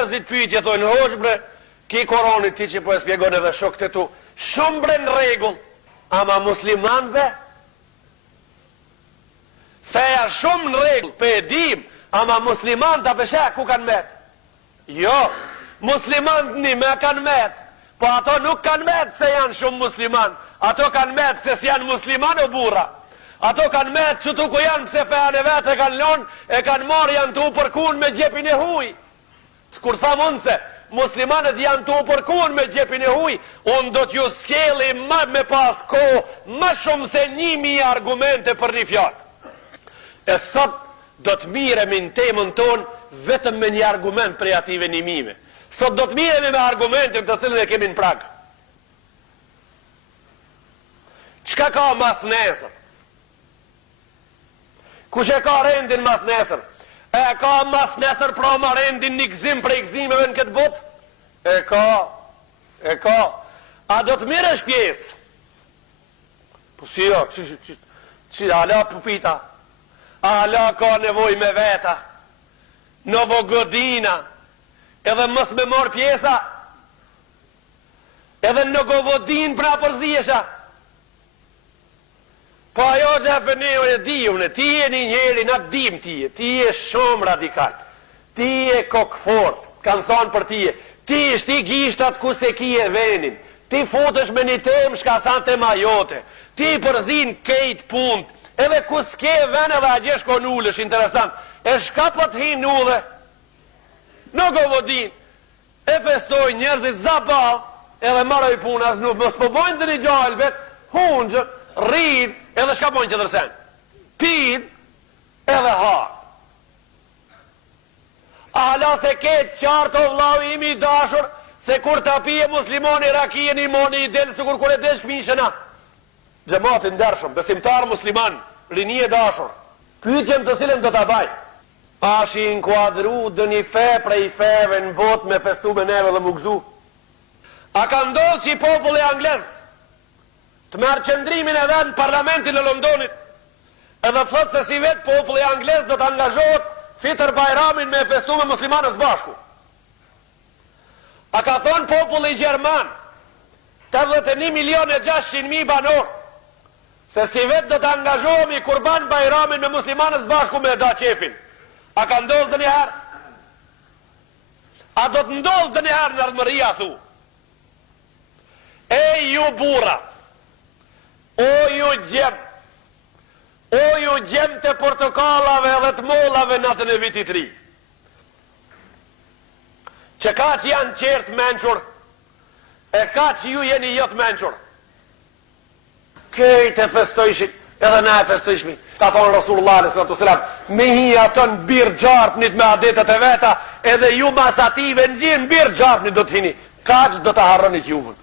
njerëzit pyetje, thonë, hoxh bre, ki Koranit ti që po e spjegon edhe shokët e tu, shumë bre në regull, ama muslimanve, feja shumë në regull, pe e dim, ama musliman të peshe ku kanë met? Jo, musliman një me kanë met, po ato nuk kanë met se janë shumë musliman, ato kanë met se si janë musliman o burra. Ato kanë met që tu ku janë pse fejan e vetë e kanë lonë, e kanë marë janë tu përkun me gjepin e huj. Kur thamë unë se muslimanët janë tu përkun me gjepin e huj, unë do t'ju skeli me pas ko më shumë se 1000 argumente për një fjallë. E sot do të miremi në temën tonë vetëm me një argument prej ative një mime. Sot do të miremi me argumentin të cilën e kemi në prag. Qka ka mas nesër? Kush e ka rendin mas nesër? E ka mas nesër pra ma rendin një gzim prej gzimeve në këtë botë? E ka. A do të mirësh pjesë? Po si jo, që ala pupita? Ala ka nevoj me veta, novo godina, edhe mës me mor pjesa, edhe në govodin pra përziesha. Po ajo që e fëneo e di unë, ti e një njeri, na dim ti e shumë radikal, ti e kokfort, kanë thonë për ti ishti gishtat ku se ki e venin, ti futesh me një tem shka sa tema jote, ti përzin kejt punt, edhe ku s'ke ven edhe a gjesh ko nullësh, interesant, e shka po t'hin nullë, në govodin, e festoj njerëzit zabal, edhe maroj puna, nuk mos po bojnë të një gjallë vet, hungjë, rrin, edhe shka bojnë që dërsen, pin, edhe har. Ala se ketë qartë o vlau imi dashur, se kur të pije muslimoni rakije një moni i delë, se kur e desh këmishëna. Gjematin ndershëm, besimtar musliman, rini e dashur, pyetjen të cilën do t'a baj, ash i inkuadru dë një fe prej feve në bot me festu me neve dhe mugzu. A ka ndodhë që i populli anglez të merë qëndrimin edhe në parlamentin e Londonit, edhe thot se si vetë populli anglez do të angazhohet fitër Bajramin me festu me muslimanës bashku. A ka thonë populli Gjerman 81.600.000 banor, se si vetë do të angazhohemi kur ban Bajramin me muslimanës bashku me da qefin. A ka ndodhë dhe njëherë? A do të ndodhë dhe njëherë në ardhëmëria, thu? E ju bura, o ju gjem të portokallave dhe të mollave natën e vitit ri. Që ka që janë qertë menqur, e ka që ju jeni jotë menqur. Kejt e festojshin, edhe na e festojshmi. Ka thonë Rasulullah s.a.s. Me hi ato në birë gjarpnit me adetet e veta, edhe ju masative në gjithë në birë gjarpnit do të hini. Ka që do të harronit juvën.